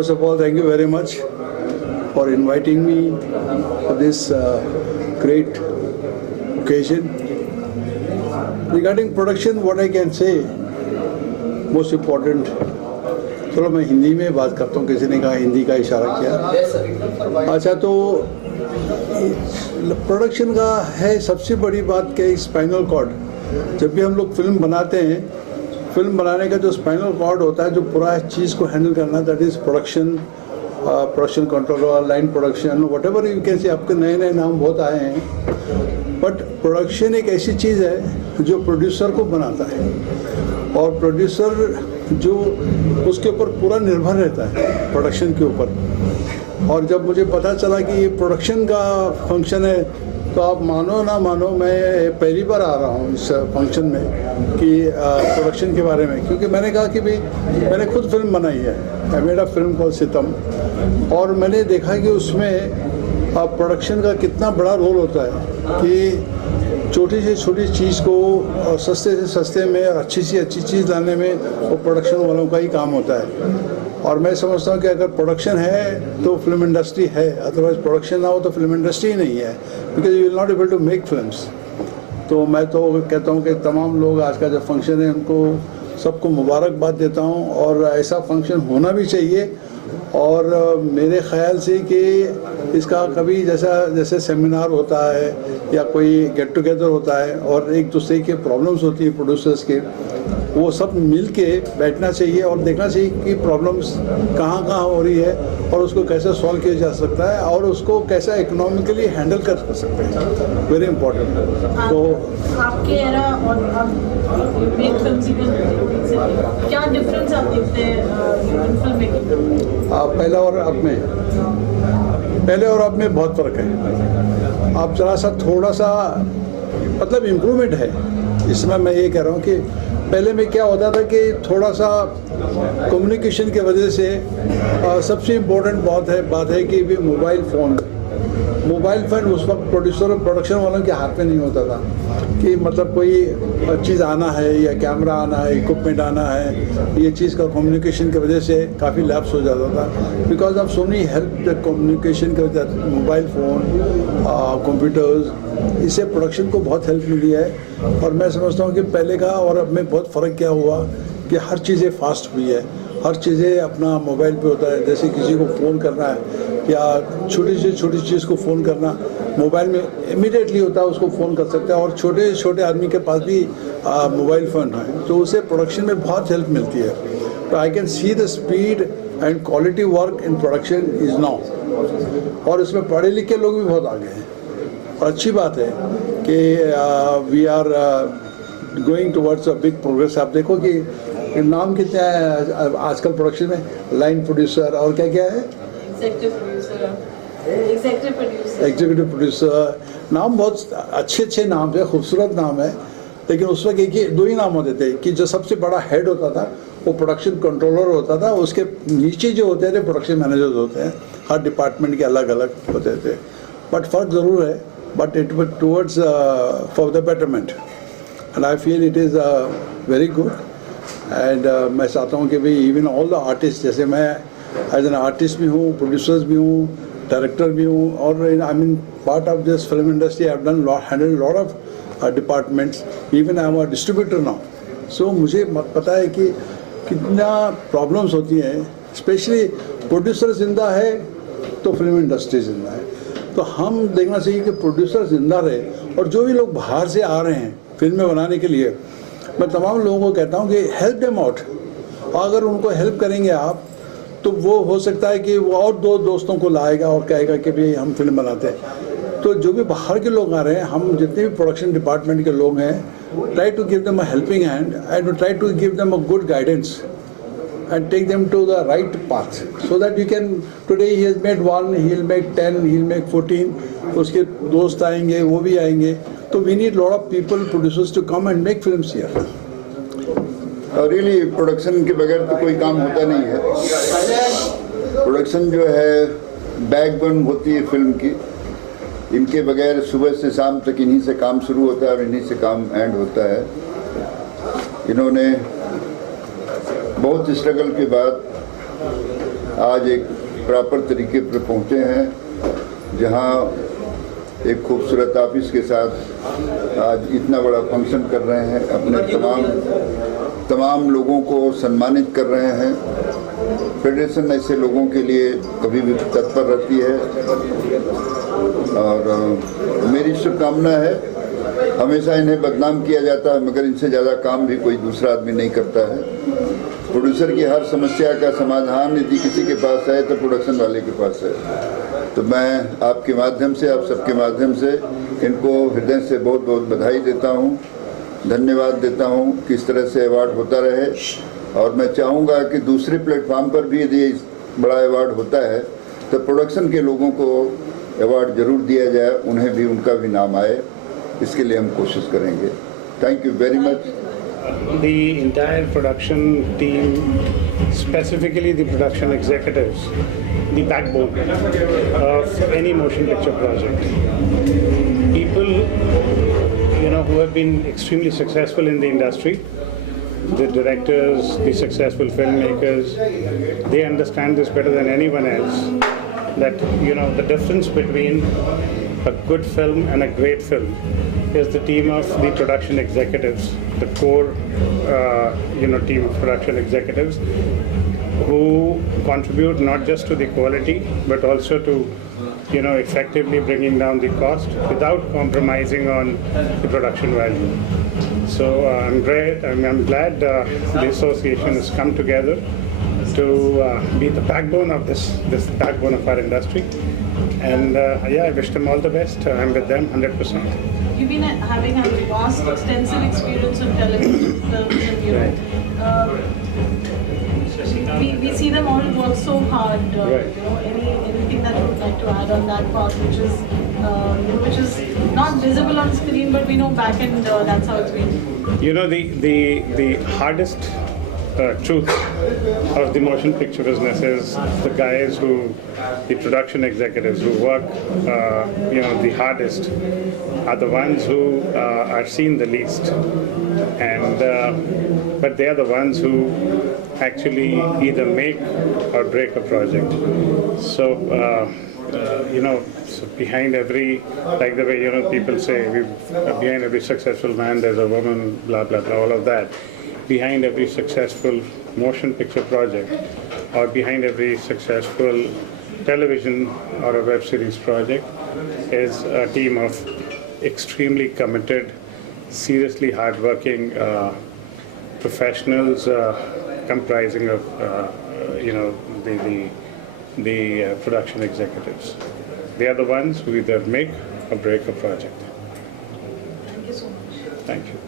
First of all, thank you very much for inviting me for this great occasion. Regarding production, what I can say, most important, चलो मैं हिंदी में बात करता हूँ, किसी ने कहा हिंदी का इशारा किया। अच्छा, तो प्रोडक्शन का है सबसे बड़ी बात क्या है, स्पाइनल कॉर्ड। जब भी हम लोग फिल्म बनाते हैं, फिल्म बनाने का जो स्पाइनल कॉर्ड होता है, जो पूरा चीज़ को हैंडल करना, that is production, production controller, line production, what ever you can say. आपके नए नए नाम बहुत आए हैं, बट प्रोडक्शन एक ऐसी चीज़ है जो प्रोड्यूसर को बनाता है, और प्रोड्यूसर जो उसके ऊपर पूरा निर्भर रहता है प्रोडक्शन के ऊपर। और जब मुझे पता चला कि ये प्रोडक्शन का फंक्शन है, तो आप मानो ना मानो, मैं पहली बार आ रहा हूँ इस फंक्शन में कि प्रोडक्शन के बारे में, क्योंकि मैंने कहा कि भाई मैंने खुद फिल्म बनाई है, I made a film called सितम, और मैंने देखा कि उसमें प्रोडक्शन का कितना बड़ा रोल होता है कि छोटी से छोटी चीज़ को सस्ते से सस्ते में और अच्छी से अच्छी चीज़ लाने में वो प्रोडक्शन वालों का ही काम होता है। और मैं समझता हूँ कि अगर प्रोडक्शन है तो फिल्म इंडस्ट्री है, अदरवाइज प्रोडक्शन ना हो तो फिल्म इंडस्ट्री ही नहीं है, because you will not able to make films. तो मैं तो कहता हूँ कि तमाम लोग, आज का जो फंक्शन है उनको सबको मुबारकबाद देता हूँ, और ऐसा फंक्शन होना भी चाहिए। और मेरे ख्याल से कि इसका कभी जैसे सेमिनार होता है या कोई गेट टुगेदर होता है और एक दूसरे के प्रॉब्लम्स होती है प्रोड्यूसर्स के, वो सब मिल के बैठना चाहिए और देखना चाहिए कि प्रॉब्लम्स कहाँ कहाँ हो रही है और उसको कैसे सॉल्व किया जा सकता है और उसको कैसे इकोनॉमिकली हैंडल कर सकते हैं। Very important. तो आपके एरा और क्या डिफरेंस आप देखते हैं फिल्म मेकिंग? पहले और अब में बहुत फ़र्क है। आप जरा सा थोड़ा सा मतलब इम्प्रूवमेंट है। इसमें मैं ये कह रहा हूँ कि पहले में क्या होता था कि थोड़ा सा कम्युनिकेशन की वजह से सबसे इम्पोर्टेंट बात है कि भी मोबाइल फ़ोन उस वक्त प्रोडक्शन वालों के हाथ में नहीं होता था कि मतलब कोई चीज़ आना है या कैमरा आना है, इक्विपमेंट आना है, ये चीज़ का कम्युनिकेशन की वजह से काफ़ी लैप्स हो जाता था। Because of so many help the communication की वजह, मोबाइल फ़ोन, कंप्यूटर्स, इससे प्रोडक्शन को बहुत हेल्प मिली है। और मैं समझता हूँ कि पहले का और अब में बहुत फ़र्क क्या हुआ कि हर चीज़ें फास्ट हुई है, हर चीज़ें अपना मोबाइल पे होता है। जैसे किसी को फ़ोन करना है या छोटी से छोटी चीज़ को फ़ोन करना मोबाइल में इमीडिएटली होता है, उसको फ़ोन कर सकते हैं। और छोटे से छोटे आदमी के पास भी मोबाइल फ़ोन है, तो उसे प्रोडक्शन में बहुत हेल्प मिलती है। तो I can see the speed and quality work in production is now. और इसमें पढ़े लिखे लोग भी बहुत आगे हैं, और अच्छी बात है कि we are going towards a big progress. आप देखो कि नाम कितने हैं आजकल प्रोडक्शन में, लाइन प्रोड्यूसर और क्या क्या है, एग्जीक्यूटिव प्रोड्यूसर, नाम बहुत अच्छे नाम है, खूबसूरत नाम है। लेकिन उस वक्त एक ही दो ही नाम होते थे कि जो सबसे बड़ा हेड होता था वो प्रोडक्शन कंट्रोलर होता था, उसके नीचे जो होते थे प्रोडक्शन मैनेजर्स होते हैं, हर डिपार्टमेंट के अलग अलग होते थे। बट फ़र्क ज़रूर है, but it was towards for the betterment, and I feel it is very good. And मैं चाहता हूँ कि भाई इवन ऑल द आर्टिस्ट, जैसे मैं एज एन आर्टिस्ट भी हूँ, प्रोड्यूसर्स भी हूँ, डायरेक्टर भी हूँ, और I mean part of this film industry, I have done handle lot of departments, even I am a distributor now. So मुझे पता है कि कितना प्रॉब्लम्स होती हैं, स्पेशली प्रोड्यूसर जिंदा है तो फिल्म इंडस्ट्री जिंदा है। तो हम देखना चाहिए कि प्रोड्यूसर जिंदा रहे, और जो भी लोग बाहर से आ रहे हैं फिल्में बनाने के लिए, मैं तमाम लोगों को कहता हूँ कि हेल्प देम आउट। अगर उनको हेल्प करेंगे आप, तो वो हो सकता है कि वो और दो दोस्तों को लाएगा और कहेगा कि भाई हम फिल्म बनाते हैं। तो जो भी बाहर के लोग आ रहे हैं, हम जितने भी प्रोडक्शन डिपार्टमेंट के लोग हैं, try to give them a helping hand and try to give them a good guidance and take them to the right path, so that you can, today he has made 1, he will make 10, he will make 14, उसके दोस्त आएंगे, वो भी आएंगे। तो we need lot of people, producers to come and make films here. Really production के बगैर तो कोई काम होता नहीं है। प्रोडक्शन जो है बैकबोन होती है फिल्म की, इनके बगैर सुबह से शाम तक इन्हीं से काम शुरू होता है और इन्हीं से काम एंड होता है। इन्होंने बहुत स्ट्रगल के बाद आज एक प्रॉपर तरीके पर पहुँचे हैं, जहाँ एक खूबसूरत ऑफिस के साथ आज इतना बड़ा फंक्शन कर रहे हैं, अपने तमाम लोगों को सम्मानित कर रहे हैं। फेडरेशन ऐसे लोगों के लिए कभी भी तत्पर रहती है और मेरी शुभकामना है। हमेशा इन्हें बदनाम किया जाता है, मगर इनसे ज़्यादा काम भी कोई दूसरा आदमी नहीं करता है। प्रोड्यूसर की हर समस्या का समाधान यदि किसी के पास है तो प्रोडक्शन वाले के पास है। तो मैं आपके माध्यम से, आप सबके माध्यम से इनको हृदय से बहुत बहुत बधाई देता हूँ, धन्यवाद देता हूँ कि इस तरह से अवार्ड होता रहे। और मैं चाहूँगा कि दूसरे प्लेटफॉर्म पर भी यदि बड़ा अवार्ड होता है तो प्रोडक्शन के लोगों को अवार्ड ज़रूर दिया जाए, उन्हें भी उनका भी नाम आए, इसके लिए हम कोशिश करेंगे। Thank you very much. The entire production team, specifically the production executives, the backbone of any motion picture project. People, who have been extremely successful in the industry, the directors, the successful filmmakers, they understand this better than anyone else. That the difference between a good film and a great film is the team of the production executives, the core, team of production executives who contribute not just to the quality but also to, effectively bringing down the cost without compromising on the production value. So I'm glad the association has come together to be the backbone of this backbone of our industry. And I wish them all the best. I'm with them 100%. You've been having a vast, extensive experience on television films, and we see them all work so hard. Right. Anything that you would like to add on that part, which is not visible on screen, but we know back end that's how it's been. The hardest truth of the motion picture business is the guys the production executives who work, the hardest are the ones who are seen the least, and but they are the ones who actually either make or break a project. So so behind every, like the way people say, behind every successful man there's a woman, blah blah blah, all of that. Behind every successful motion picture project or behind every successful television or a web series project is a team of extremely committed, seriously hardworking professionals comprising of the production executives. They are the ones who either make or break a project. Thank you so much. Thank you.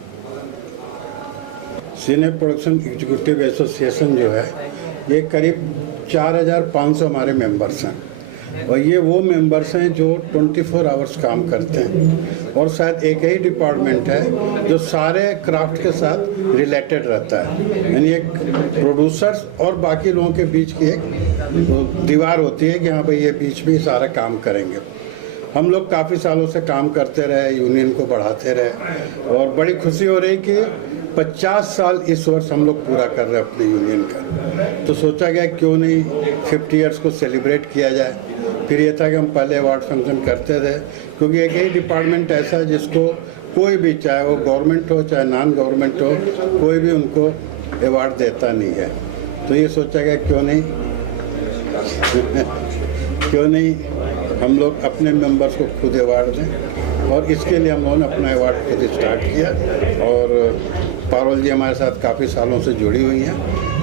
Cine production executive association जो है, ये करीब 4,500 हमारे members हैं और ये वो members हैं जो 24 आवर्स काम करते हैं और शायद एक ही डिपार्टमेंट है जो सारे क्राफ्ट के साथ रिलेटेड रहता है। यानी एक प्रोड्यूसर्स और बाकी लोगों के बीच की एक दीवार होती है कि हाँ भाई ये बीच में सारा काम करेंगे। हम लोग काफ़ी सालों से काम करते रहे, यूनियन को बढ़ाते रहे और बड़ी खुशी हो रही कि 50 साल इस वर्ष हम लोग पूरा कर रहे हैं अपने यूनियन का। तो सोचा गया क्यों नहीं 50 ईयर्स को सेलिब्रेट किया जाए। फिर ये था कि हम पहले अवार्ड फंक्शन करते थे, क्योंकि एक ही डिपार्टमेंट ऐसा है जिसको कोई भी, चाहे वो गवर्नमेंट हो चाहे नॉन गवर्नमेंट हो, कोई भी उनको अवार्ड देता नहीं है। तो ये सोचा गया क्यों नहीं हम लोग अपने मेंबर्स को खुद अवार्ड दें और इसके लिए हम लोगों ने अपना अवार्ड खुद स्टार्ट किया। और पारुल जी हमारे साथ काफ़ी सालों से जुड़ी हुई हैं।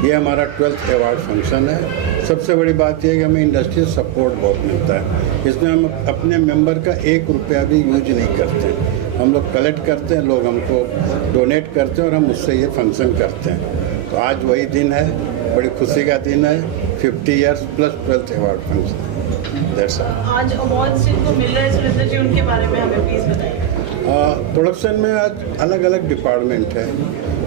ये हमारा 12th अवार्ड फंक्शन है। सबसे बड़ी बात यह है कि हमें इंडस्ट्री सपोर्ट बहुत मिलता है। इसमें हम अपने मेंबर का 1 रुपया भी यूज नहीं करते। हम लोग कलेक्ट करते हैं, लोग हमको डोनेट करते हैं और हम उससे ये फंक्शन करते हैं। तो आज वही दिन है, बड़ी खुशी का दिन है। 50 years plus 12th award function. आज अवार्ड्स जिनको मिल रहे हैं सुरेंद्र जी, उनके बारे में हमें प्लीज़ बताइए। प्रोडक्शन में आज अलग अलग डिपार्टमेंट है।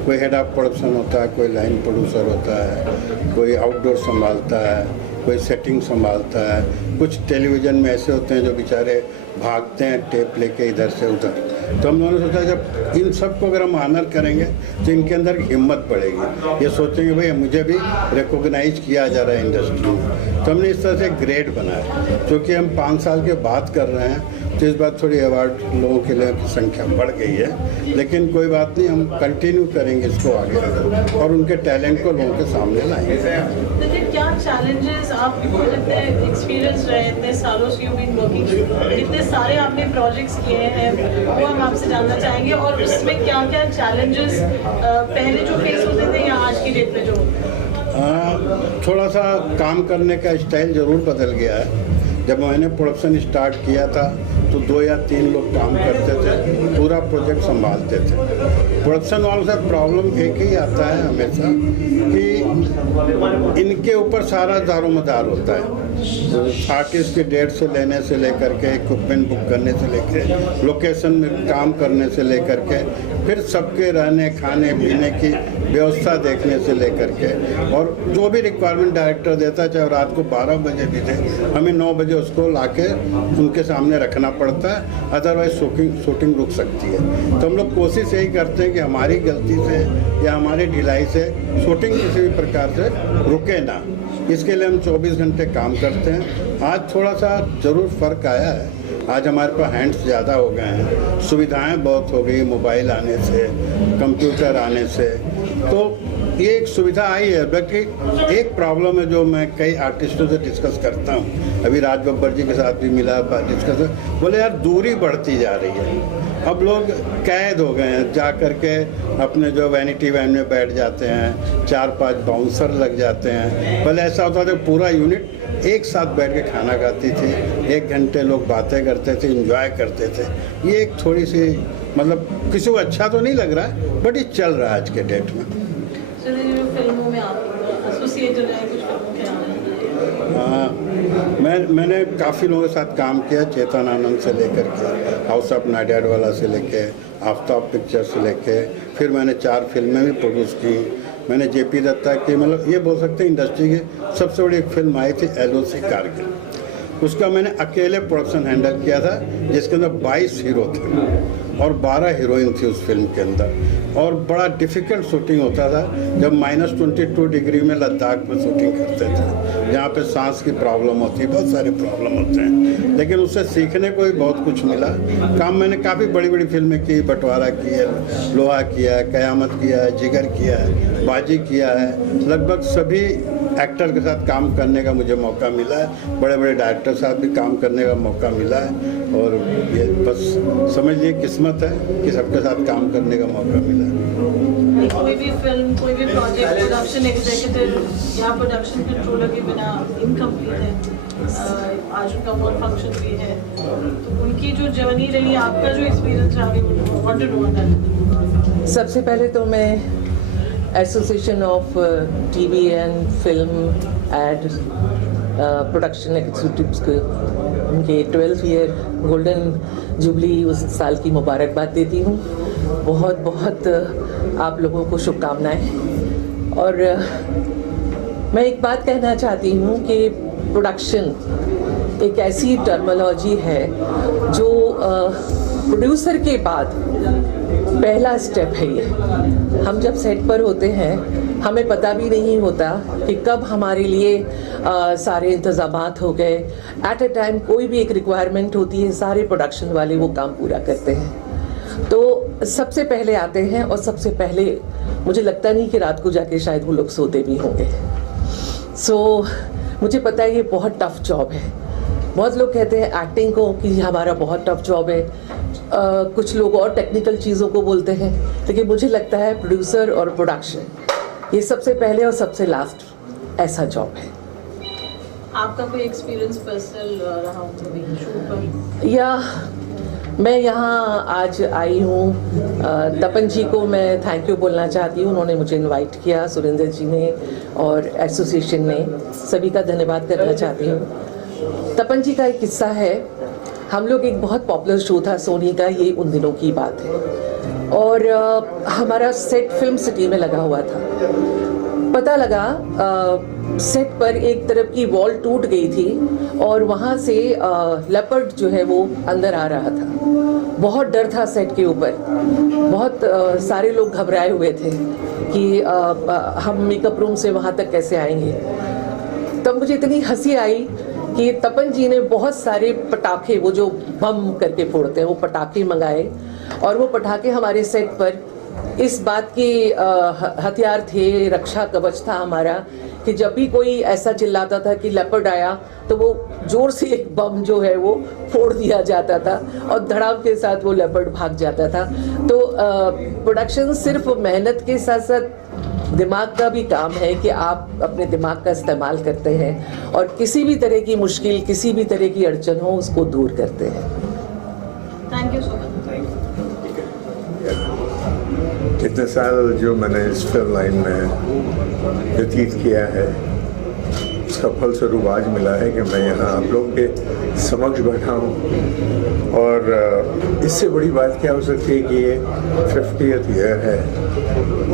कोई हेड ऑफ प्रोडक्शन होता है, कोई लाइन प्रोड्यूसर होता है, कोई आउटडोर संभालता है, कोई सेटिंग संभालता है। कुछ टेलीविज़न में ऐसे होते हैं जो बेचारे भागते हैं टेप लेके इधर से उधर। तो हम लोगों ने सोचा जब इन सबको अगर हम ऑनर करेंगे तो इनके अंदर हिम्मत बढ़ेगी, ये सोचेंगे भाई मुझे भी रिकॉग्नाइज किया जा रहा है इंडस्ट्री में। तो हमने इस तरह से ग्रेड बनाया, क्योंकि हम 5 साल के बाद कर रहे हैं तो इस बार थोड़ी अवार्ड लोगों के लिए की संख्या बढ़ गई है, लेकिन कोई बात नहीं, हम कंटिन्यू करेंगे इसको आगे और उनके टैलेंट को लोगों के सामने लाएंगे। देखिए क्या चैलेंजेस आपको लगता है, एक्सपीरियंस रहे इतने सालों से, यू बीन वर्किंग, इतने सारे आपने प्रोजेक्ट्स किए हैं, वो हम आपसे जानना चाहेंगे, और उसमें क्या क्या चैलेंजेस पहले जो फेस होते थे या आज की डेट में जो? थोड़ा सा काम करने का स्टाइल ज़रूर बदल गया है। जब मैंने प्रोडक्शन स्टार्ट किया था तो 2 या 3 लोग काम करते थे, पूरा प्रोजेक्ट संभालते थे। प्रोडक्शन वालों से प्रॉब्लम एक ही आता है हमेशा कि इनके ऊपर सारा दारोमदार होता है, आर्टिस्ट की डेट से लेने से लेकर के, इक्विपमेंट बुक करने से लेकर, लोकेशन में काम करने से लेकर के, फिर सबके रहने खाने पीने की व्यवस्था देखने से लेकर के, और जो भी रिक्वायरमेंट डायरेक्टर देता है, चाहे रात को 12 बजे भी दे, हमें 9 बजे उसको लाके उनके सामने रखना पड़ता है, अदरवाइज शूटिंग रुक सकती है। तो हम लोग कोशिश यही करते हैं कि हमारी गलती से या हमारी ढिलाई से शूटिंग किसी भी प्रकार से रुके ना, इसके लिए हम 24 घंटे काम करते हैं। आज थोड़ा सा ज़रूर फ़र्क आया है, आज हमारे पास हैंड्स ज़्यादा हो गए हैं, सुविधाएं बहुत हो गई, मोबाइल आने से, कंप्यूटर आने से, तो ये एक सुविधा आई है। बल्कि एक प्रॉब्लम है जो मैं कई आर्टिस्टों से डिस्कस करता हूँ, अभी राज बब्बर जी के साथ भी मिला डिस्कस, बोले यार दूरी बढ़ती जा रही है, अब लोग कैद हो गए हैं, जा कर के अपने जो वैनिटी वैन में बैठ जाते हैं, 4-5 बाउंसर लग जाते हैं। पहले ऐसा होता था पूरा यूनिट एक साथ बैठ के खाना खाती थी, 1 घंटे लोग बातें करते थे, एंजॉय करते थे। ये एक थोड़ी सी मतलब किसी को अच्छा तो नहीं लग रहा है, बट ये चल रहा है आज के डेट में। फिल्मों में आप एसोसिएटेड हैं कुछ फिल्मों के नाम? मैंने काफ़ी लोगों के साथ काम किया, चेतन आनंद से लेकर के, हाउस ऑफ नाडियाडवाला से लेके, आफ्ताब पिक्चर से लेके, फिर मैंने 4 फिल्में भी प्रोड्यूस की। मैंने जेपी दत्ता की, मतलब ये बोल सकते हैं इंडस्ट्री की सबसे बड़ी एक फिल्म आई थी LOC कारगिल, उसका मैंने अकेले प्रोडक्शन हैंडल किया था, जिसके अंदर 22 हीरो थे और 12 हीरोइन थी उस फिल्म के अंदर, और बड़ा डिफ़िकल्ट शूटिंग होता था। जब -22 डिग्री में लद्दाख में शूटिंग करते थे, जहाँ पे सांस की प्रॉब्लम होती है, बहुत सारे प्रॉब्लम होते हैं, लेकिन उससे सीखने को भी बहुत कुछ मिला। काम मैंने काफ़ी बड़ी बड़ी फिल्में की, बंटवारा की है, लोहा किया है, क़यामत किया है, जिगर किया है, बाजी किया है, लगभग सभी एक्टर के साथ काम करने का मुझे मौका मिला है, बड़े बड़े डायरेक्टर के साथ भी काम करने का मौका मिला है, और ये बस समझ लीजिए किस्मत है कि सबके साथ काम करने का मौका मिला है। कोई भी फिल्म, कोई भी प्रोजेक्ट प्रोडक्शन एग्जीक्यूटिव या प्रोडक्शन कंट्रोलर के बिना इनकम्प्लीट है। आज उनका वर्क फंक्शन भी है, तो उनकी जो जर्नी रही, आपका जो एक्सपीरियंस रहा, व्हाट डू यू वांट? सबसे पहले तो मैं association of TV and film ad production executives को उनके 12th ईयर गोल्डन जुबली उस साल की मुबारकबाद देती हूँ। बहुत बहुत आप लोगों को शुभकामनाएं। और मैं एक बात कहना चाहती हूँ कि प्रोडक्शन एक ऐसी टर्मिनोलॉजी है जो प्रोड्यूसर के बाद पहला स्टेप है। ये हम जब सेट पर होते हैं, हमें पता भी नहीं होता कि कब हमारे लिए सारे इंतज़ामात हो गए। एट अ टाइम कोई भी एक रिक्वायरमेंट होती है, सारे प्रोडक्शन वाले वो काम पूरा करते हैं। तो सबसे पहले आते हैं, और सबसे पहले मुझे लगता नहीं कि रात को जाके शायद वो लोग सोते भी होंगे। मुझे पता है ये बहुत टफ जॉब है। बहुत लोग कहते हैं एक्टिंग को कि हमारा बहुत टफ जॉब है, कुछ लोग और टेक्निकल चीज़ों को बोलते हैं, लेकिन मुझे लगता है प्रोड्यूसर और प्रोडक्शन ये सबसे पहले और सबसे लास्ट ऐसा जॉब है। आपका कोई एक्सपीरियंस पर्सनल रहा हो कभी शूट पर? या मैं यहाँ आज आई हूँ, तपन जी को मैं थैंक यू बोलना चाहती हूँ, उन्होंने मुझे इनवाइट किया, सुरेंद्र जी ने और एसोसिएशन ने, सभी का धन्यवाद करना चाहती हूँ। तपन जी का एक किस्सा है, हम लोग एक बहुत पॉपुलर शो था सोनी का, ये उन दिनों की बात है, और हमारा सेट फिल्म सिटी में लगा हुआ था। पता लगा सेट पर एक तरफ की वॉल टूट गई थी और वहाँ से लेपर्ड जो है वो अंदर आ रहा था, बहुत डर था सेट के ऊपर, बहुत सारे लोग घबराए हुए थे कि हम मेकअप रूम से वहाँ तक कैसे आएंगे। तब मुझे इतनी हंसी आई कि तपन जी ने बहुत सारे पटाखे, वो जो बम करके फोड़ते हैं, वो पटाखे मंगाए और वो पटाखे हमारे सेट पर इस बात की हथियार थे, रक्षा कवच था हमारा, कि जब भी कोई ऐसा चिल्लाता था कि लेपर्ड आया तो वो जोर से एक बम जो है वो फोड़ दिया जाता था और धड़ाम के साथ वो लेपर्ड भाग जाता था। तो प्रोडक्शन सिर्फ मेहनत के साथ साथ दिमाग का भी काम है कि आप अपने दिमाग का इस्तेमाल करते हैं और किसी भी तरह की मुश्किल, किसी भी तरह की अड़चन हो उसको दूर करते हैं। Thank you so much. इतने साल जो मैंने इस फिल्म लाइन में व्यतीत किया है, उसका फलस्वरूप आज मिला है कि मैं यहाँ आप लोगों के समक्ष बैठा हूँ। और इससे बड़ी बात क्या हो सकती है कि ये 50th ईयर है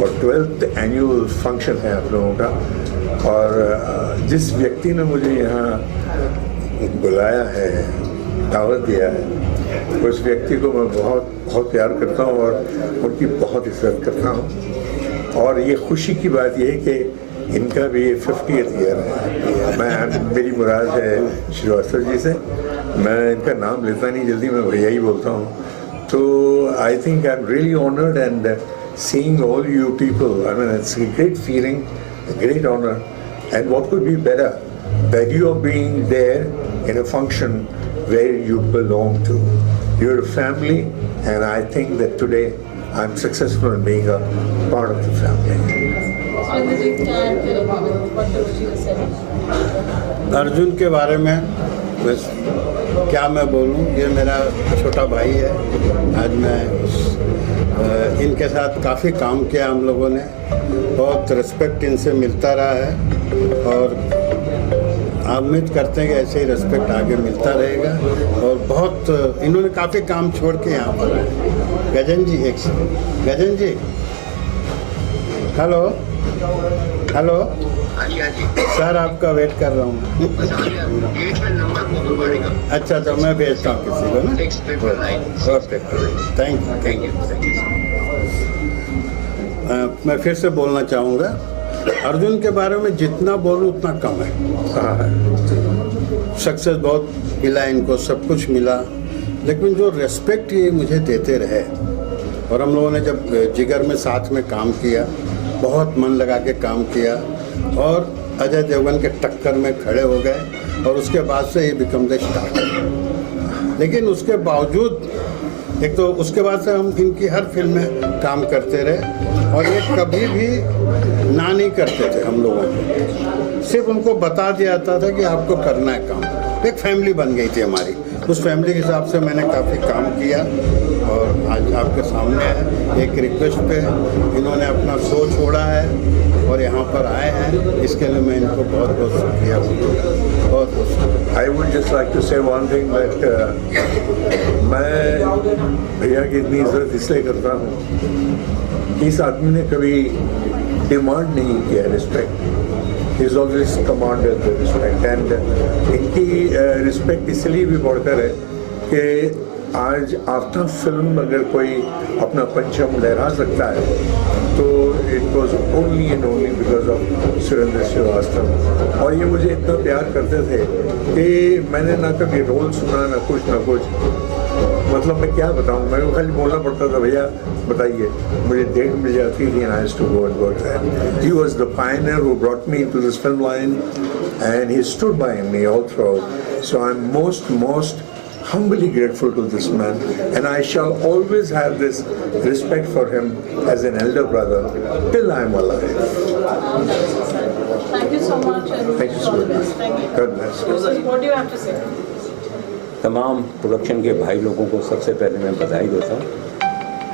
और 12th एनुअल फंक्शन है आप लोगों का। और जिस व्यक्ति ने मुझे यहाँ बुलाया है, दावत दिया है, उस व्यक्ति को मैं बहुत बहुत प्यार करता हूँ और उनकी बहुत इज्जत करता हूँ। और ये खुशी की बात ये है कि इनका भी 50th ईयर है। मेरी मुराद है श्रीवास्तव जी से, मैं इनका नाम लेता नहीं जल्दी, मैं भैया ही बोलता हूँ। तो I think I am really honoured and seeing all you people, I mean it's a great feeling, a great honor, and what could be better than you are being there in a function where you belong to. You're a family, and I think that today I'm successful in being a part of the family. Arjun के बारे में बस क्या मैं बोलूं, ये मेरा छोटा भाई है। आज मैं इनके साथ काफ़ी काम किया हम लोगों ने, बहुत रिस्पेक्ट इनसे मिलता रहा है और उम्मीद करते हैं कि ऐसे ही रिस्पेक्ट आगे मिलता रहेगा। और बहुत इन्होंने काफ़ी काम छोड़ के यहाँ पर आए। गजन जी, एक सेकंड, गजन जी, हेलो हेलो, सर आपका वेट कर रहा हूँ। अच्छा तो मैं भेजता हूँ किसी को ना। Okay, thank you. मैं फिर से बोलना चाहूँगा, अर्जुन के बारे में जितना बोलूँ उतना कम है। सक्सेस बहुत मिला इनको, सब कुछ मिला, लेकिन जो रेस्पेक्ट ये मुझे देते रहे, और हम लोगों ने जब जिगर में साथ में काम किया, बहुत मन लगा के काम किया और अजय देवगन के टक्कर में खड़े हो गए और उसके बाद से ये बिकम द स्टार। लेकिन उसके बावजूद एक तो उसके बाद से हम इनकी हर फिल्म में काम करते रहे और ये कभी भी ना नहीं करते थे हम लोगों को, सिर्फ उनको बता दिया जाता था कि आपको करना है काम। एक फैमिली बन गई थी हमारी, उस फैमिली के हिसाब से मैंने काफ़ी काम किया और आज आपके सामने है। एक रिक्वेस्ट पे इन्होंने अपना शो छोड़ा है और यहाँ पर आए हैं, इसके लिए मैं इनको बहुत बहुत शुक्रिया बोलूँगा, बहुत बहुत शुक्रिया। I would just like to say one thing that मैं भैया की इतनी इज्जत इसलिए करता हूँ, इस आदमी ने कभी डिमांड नहीं किया respect, he is always commanded the respect, and इनकी रिस्पेक्ट इसलिए भी बढ़कर है कि आज आफ्टर फिल्म अगर कोई अपना पंचम लहरा सकता है तो it was only and only because of Surendra Srivastava. और ये मुझे इतना प्यार करते थे कि मैंने ना कभी रोल सुना ना कुछ, मतलब मैं क्या बताऊँ, मेरे को खाली बोलना पड़ता था, भैया बताइए, मुझे डेट मिल जाती थी and I used to go and work there. He was the pioneer who brought me into this film line and he stood by me all throughout. So I'm most humbly grateful to this man and I shall always have this respect for him as an elder brother till I am alive. Thank you so much. Thank you so much. God bless. What do you have to say? तमाम production के भाई लोगों को सबसे पहले मैं बधाई देता हूँ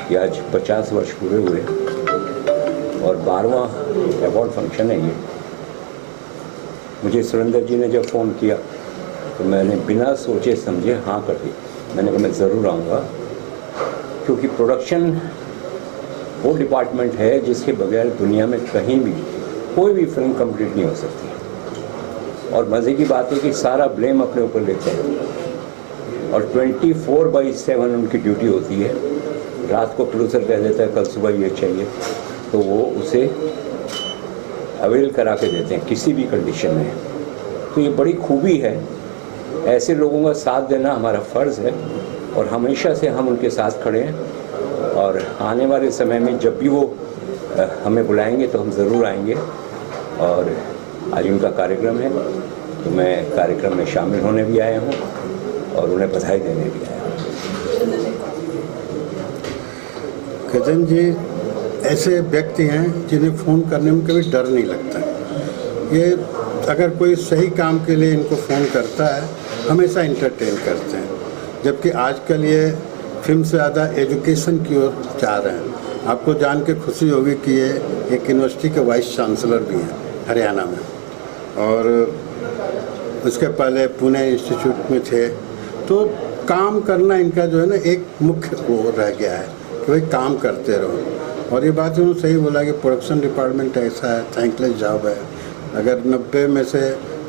कि आज 50 वर्ष पूरे हुए और 12वां अवार्ड फंक्शन है ये। मुझे सुरेंद्र जी ने जब फ़ोन किया तो मैंने बिना सोचे समझे हाँ कर दी। मैंने कहा मैं ज़रूर आऊँगा, क्योंकि प्रोडक्शन वो डिपार्टमेंट है जिसके बगैर दुनिया में कहीं भी कोई भी फिल्म कंप्लीट नहीं हो सकती। और मज़े की बात है कि सारा ब्लेम अपने ऊपर लेते हैं, और 24/7 उनकी ड्यूटी होती है। रात को प्रोड्यूसर कह देता है कल सुबह ये चाहिए, तो वो उसे अवेल करा के देते हैं किसी भी कंडीशन में। तो ये बड़ी खूबी है, ऐसे लोगों का साथ देना हमारा फ़र्ज़ है और हमेशा से हम उनके साथ खड़े हैं। और आने वाले समय में जब भी वो हमें बुलाएंगे तो हम ज़रूर आएंगे। और आज उनका कार्यक्रम है तो मैं कार्यक्रम में शामिल होने भी आया हूँ और उन्हें बधाई देने भी आया हूँ। गजन जी ऐसे व्यक्ति हैं जिन्हें फ़ोन करने में कभी डर नहीं लगता। ये अगर कोई सही काम के लिए इनको फ़ोन करता है हमेशा इंटरटेन करते हैं, जबकि आजकल ये फिल्म से ज़्यादा एजुकेशन की ओर जा रहे हैं। आपको जान के खुशी होगी कि ये एक यूनिवर्सिटी के वाइस चांसलर भी हैं हरियाणा में, और उसके पहले पुणे इंस्टीट्यूट में थे। तो काम करना इनका जो है ना एक मुख्य वो रह गया है कि भाई काम करते रहो। और ये बात उन्होंने सही बोला कि प्रोडक्शन डिपार्टमेंट ऐसा है, थैंकलेस जॉब है। अगर 90 में से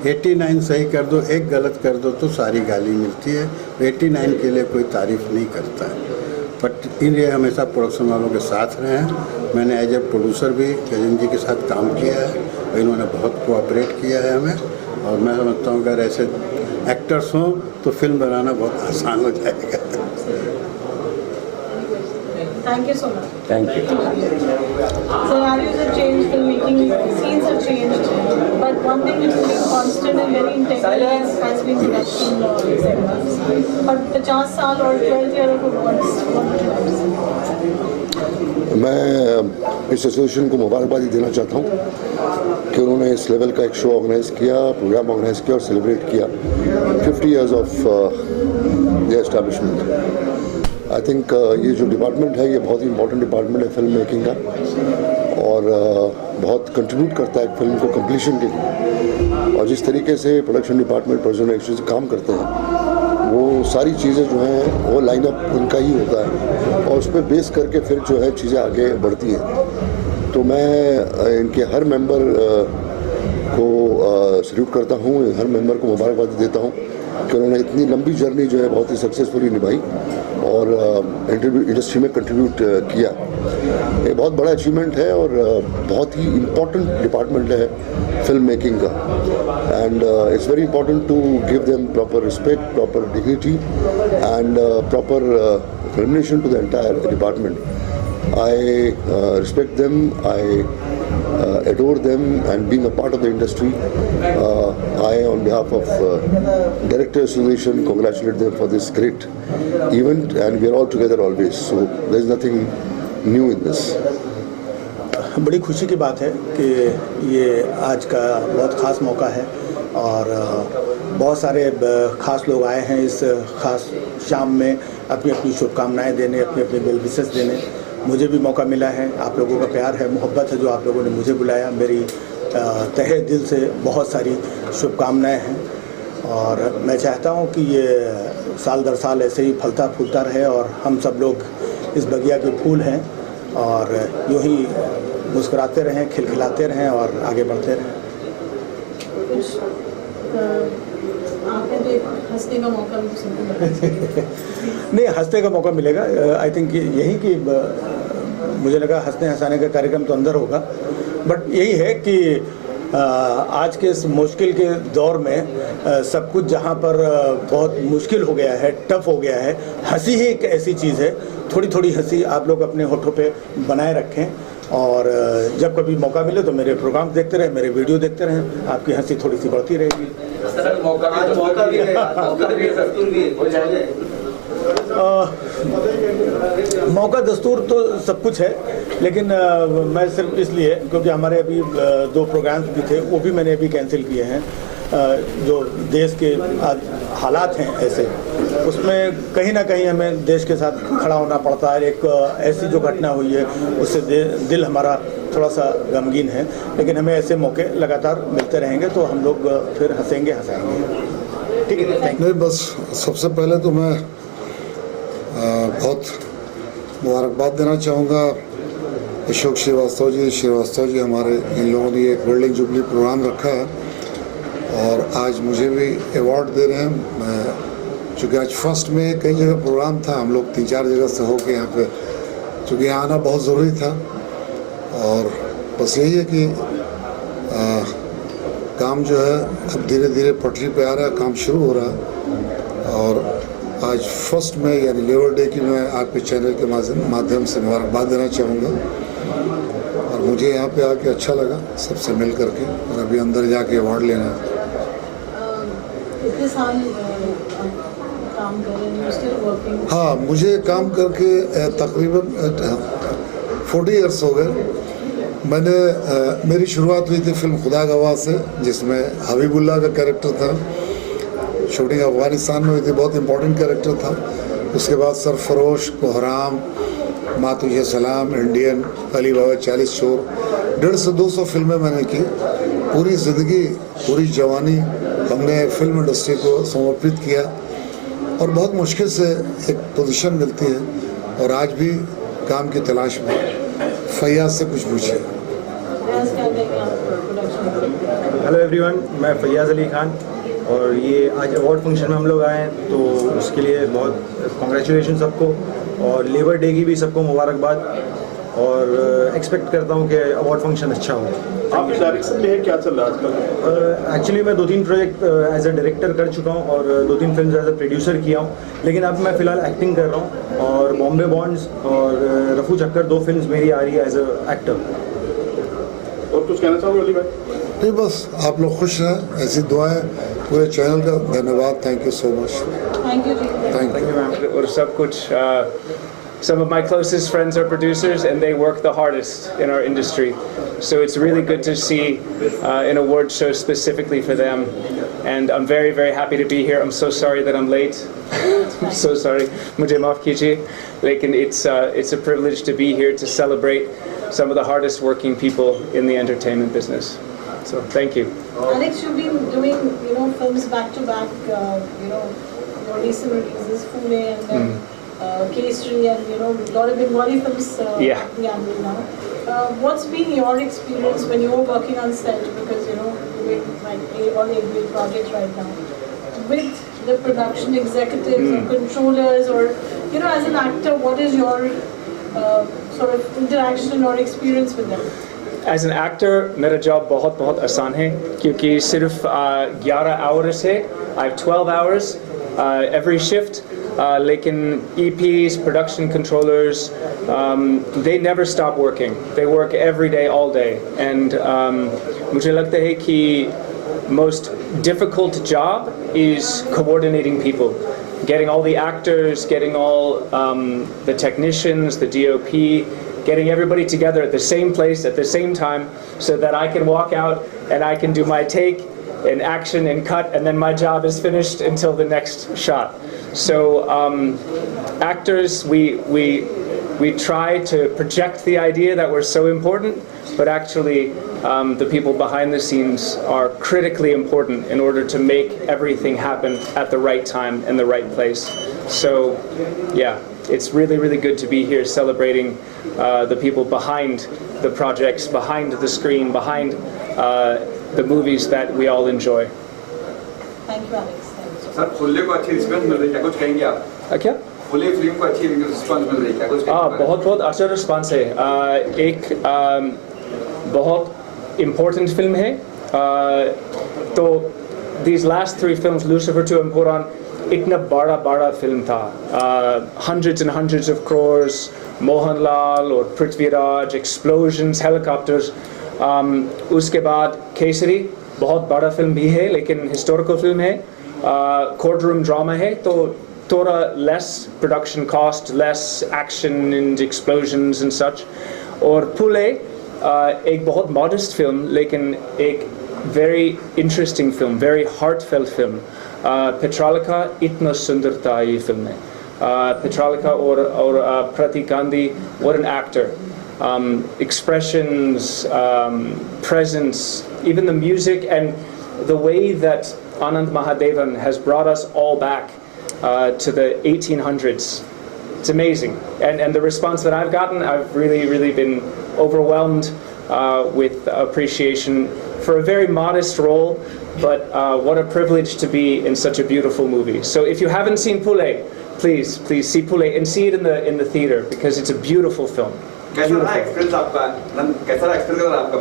89 सही कर दो, एक गलत कर दो तो सारी गाली मिलती है। 89 के लिए कोई तारीफ़ नहीं करता है। बट इनलिए हमेशा प्रोडक्शन वालों के साथ रहे हैं। मैंने एज ए प्रोड्यूसर भी गजन जी के साथ काम किया है, इन्होंने बहुत कोऑपरेट किया है हमें। और मैं समझता हूँ अगर ऐसे एक्टर्स हों तो फिल्म बनाना बहुत आसान हो जाएगा। Thank you so much. Thank you. Scenarios have changed, filmmaking scenes have changed, but one thing which has been constant and very integral has been production segments. और 50 साल और 12th year of once. मैं इस association को मुबारकबादी देना चाहता हूँ कि उन्होंने इस लेवल का एक शो ऑर्गेनाइज़ किया, प्रोग्राम ऑर्गेनाइज़ किया और सेलिब्रेट किया 50 years of the establishment. I think ये जो डिपार्टमेंट है ये बहुत ही इंपॉर्टेंट डिपार्टमेंट है फिल्म मेकिंग का, और बहुत कंट्रीब्यूट करता है फिल्म को कंप्लीशन के लिए। और जिस तरीके से प्रोडक्शन डिपार्टमेंट प्रोड्यूसर एक्टर्स काम करते हैं वो सारी चीज़ें जो हैं वो लाइनअप उनका ही होता है और उस पर बेस करके फिर जो है चीज़ें आगे बढ़ती हैं। तो मैं इनके हर मेंबर को सल्यूट करता हूँ, हर मेंबर को मुबारकबादी देता हूँ कि उन्होंने इतनी लंबी जर्नी जो है बहुत ही सक्सेसफुली निभाई और इंडस्ट्री में कंट्रीब्यूट किया। ये बहुत बड़ा अचीवमेंट है और बहुत ही इम्पोर्टेंट डिपार्टमेंट है फिल्म मेकिंग का। And it's very important to give them proper respect, proper dignity and proper remuneration to the entire department. I respect them, I adore them, and being a part of the industry, I, on behalf of Director Association, congratulate them for this great event, and we are all together always. So there is nothing new in this. बड़ी खुशी की बात है कि ये आज का बहुत ख़ास मौका है और बहुत सारे ख़ास लोग आए हैं इस ख़ास शाम में अपनी अपनी शुभकामनाएं देने, अपनी अपनी वेल विशेस देने। मुझे भी मौका मिला है, आप लोगों का प्यार है, मोहब्बत है जो आप लोगों ने मुझे बुलाया। मेरी तहे दिल से बहुत सारी शुभकामनाएं हैं और मैं चाहता हूं कि ये साल दर साल ऐसे ही फलता फूलता रहे और हम सब लोग इस बगिया के फूल हैं और यूँ ही मुस्कुराते रहें, खिलखिलाते रहें और आगे बढ़ते रहें। आपने तो एक हंसने का मौका भी नहीं, हंसने का मौका मिलेगा। आई थिंक यही कि मुझे लगा हंसने हंसाने का कार्यक्रम तो अंदर होगा, बट यही है कि आज के इस मुश्किल के दौर में सब कुछ जहाँ पर बहुत मुश्किल हो गया है, टफ हो गया है, हंसी ही एक ऐसी चीज़ है। थोड़ी थोड़ी हंसी आप लोग अपने होठों पे बनाए रखें और जब कभी मौका मिले तो मेरे प्रोग्राम देखते रहें, मेरे वीडियो देखते रहें, आपकी हंसी थोड़ी सी बढ़ती रहेगी। मौका दस्तूर तो सब कुछ है, लेकिन मैं सिर्फ इसलिए क्योंकि हमारे अभी 2 प्रोग्राम्स भी थे, वो भी मैंने अभी कैंसिल किए हैं। जो देश के आज हालात हैं ऐसे, उसमें कहीं ना कहीं हमें देश के साथ खड़ा होना पड़ता है। एक ऐसी जो घटना हुई है उससे दिल हमारा थोड़ा सा गमगीन है, लेकिन हमें ऐसे मौके लगातार मिलते रहेंगे तो हम लोग फिर हंसेंगे हंसाएंगे। ठीक है, थैंक यू। नहीं, बस सबसे पहले तो मैं बहुत मुबारकबाद देना चाहूँगा अशोक श्रीवास्तव जी हमारे, इन लोगों ने एक गोल्डन जुबली प्रोग्राम रखा है और आज मुझे भी अवार्ड दे रहे हैं। मैं चूँकि आज फर्स्ट में कई जगह प्रोग्राम था, हम लोग 3-4 जगह से होके यहाँ पे, चूँकि यहाँ आना बहुत ज़रूरी था। और बस यही है कि काम जो है अब धीरे धीरे पटरी पे आ रहा है, काम शुरू हो रहा है। और आज फर्स्ट में यानी लेबर डे की मैं आपके चैनल के माध्यम से मुबारकबाद देना चाहूँगा। और मुझे यहाँ पे आके अच्छा लगा सबसे मिल करके, और अभी अंदर जाके अवार्ड लेना है। इतने साल काम कर रहे हैं, still working? हाँ, मुझे काम करके तकरीबन 40 इयर्स हो गए। मेरी शुरुआत हुई थी फिल्म खुदा गवाह से, जिसमें हबीबुल्लाह का कैरेक्टर था। शूटिंग अफगानिस्तान में हुई थी, बहुत इम्पोर्टेंट कैरेक्टर था। उसके बाद सरफरोश, कोहराम, माँ तुझे सलाम, इंडियन, अली बाबा 40 चोर, 150 से 200 फिल्में मैंने की। पूरी ज़िंदगी, पूरी जवानी हमने फिल्म इंडस्ट्री को समर्पित किया, और बहुत मुश्किल से एक पोजीशन मिलती है। और आज भी काम की तलाश में। फैयाज से कुछ पूछिए। हेलो एवरीवन, मैं फैयाज अली खान, और ये आज अवार्ड फंक्शन में हम लोग आए हैं, तो उसके लिए बहुत कॉन्ग्रेचुलेशन सबको, और लेबर डे की भी सबको मुबारकबाद। और एक्सपेक्ट करता हूँ कि अवार्ड फंक्शन अच्छा हो। आप डायरेक्शन में क्या चल रहा है आजकल? एक्चुअली मैं 2-3 प्रोजेक्ट एज अ डायरेक्टर कर चुका हूँ, और 2-3 फिल्म एज अ प्रोड्यूसर किया हूँ, लेकिन अब मैं फ़िलहाल एक्टिंग कर रहा हूँ। और बॉम्बे बॉन्ड्स और रफू चक्कर 2 फिल्म मेरी आ रही है एज अ एक्टर। और कुछ कहना चाहोगे अली भाई? नहीं, बस आप लोग खुश रहें, ऐसी दुआएं। पूरे चैनल का धन्यवाद। Thank you so much. Thank you. Thank you. और सब कुछ some of my closest friends are producers, and they work the hardest in our industry. So it's really good to see an award show specifically for them. And I'm very, very happy to be here. I'm so sorry that I'm late. I'm so sorry. Mujhe maaf kijiye. Lekin it's a privilege to be here to celebrate some of the hardest working people in the entertainment business. So thank you. Alex, you've been doing, films back to back. Your recent releases, Pune and then Kesari, and a lot of Bengali films. Yeah. Now, what's been your experience when you were working on set? Because doing like all 8 big projects right now, with the production executives or controllers, or as an actor, what is your sort of interaction or experience with them? As an actor, मेरा job बहुत बहुत आसान है, क्योंकि सिर्फ 11 hours है. I have 12 hours every shift. Lekin EPs, production controllers, they never stop working. They work every day, all day. And मुझे लगता है कि most difficult job is coordinating people. Getting all the actors, getting all the technicians, the DOP, getting everybody together at the same place at the same time, so that I can walk out and I can do my take and action and cut, and then my job is finished until the next shot. So actors, we try to project the idea that we're so important, but actually the people behind the scenes are critically important in order to make everything happen at the right time and the right place. So yeah, it's really, really good to be here celebrating the people behind the projects, behind the screen, behind the movies that we all enjoy. Thank you, Alex. Sir, Phule को अच्छी response मिल रही है, क्या कुछ कहेंगे आप? क्या? फुल्ले film को अच्छी रिस्पॉन्स मिल रही है, क्या कुछ कहेंगे? बहुत बहुत अच्छा रिस्पॉन्स है. एक बहुत इम्पोर्टेंट फिल्म है. तो these last 3 films, Lucifer to Empuran, इतना बड़ा फिल्म था. Hundreds and hundreds of crores, Mohanlal और पृथ्वीराज, explosions, helicopters. उसके बाद केसरी बहुत बड़ा फिल्म भी है, लेकिन हिस्टोरिकल फिल्म है. कोर्ट रूम ड्रामा है, तो थोड़ा less production cost, less action and explosions and such. और पुले एक बहुत modest film, लेकिन एक very interesting film, very heartfelt film. Petralika इतना सुंदर था ये फिल्म है. Petralika और Pratik Gandhi, what an actor. Expressions, presence, even the music, and the way that Anand Mahadevan has brought us all back to the 1800s. It's amazing. And the response that I've gotten, I've really been overwhelmed with appreciation. for a very modest role, but what a privilege to be in such a beautiful movie. So if you haven't seen Pule, please see Pule and see it in the theater because it's a beautiful film. कैसा रहा experience आपका? कैसा रहा experience आपका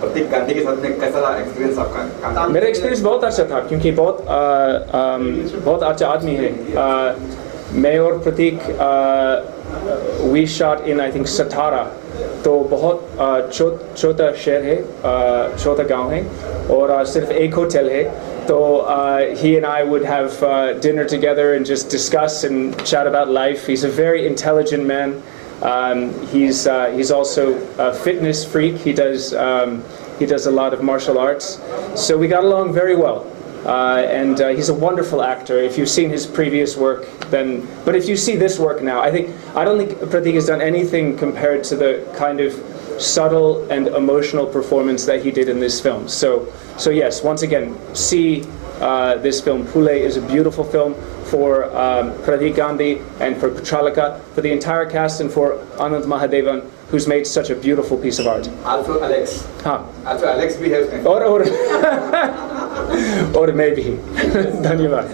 प्रतीक गांधी के साथ में? कैसा रहा एक्सपीरियंस आपका? मेरा एक्सपीरियंस बहुत अच्छा था क्योंकि बहुत अच्छा आदमी है। मैं और प्रतीक we shot in I think Satara, तो बहुत छोटा शहर है, छोटा गांव है और सिर्फ एक होटल है। So he and I would have dinner together and just discuss and chat about life. He's a very intelligent man. He's also a fitness freak. He does a lot of martial arts. So we got along very well. And he's a wonderful actor. If you've seen his previous work, but if you see this work now, I don't think Pratik has done anything compared to the kind of subtle and emotional performance that he did in this film. So yes, once again, see this film. Pule is a beautiful film for Pratik Gandhi and for Petralika, for the entire cast, and for Anand Mahadevan, who's made such a beautiful piece of art. Also Alex. Huh. Also Alex भी है उसमें. Or maybe. Dhanyavad.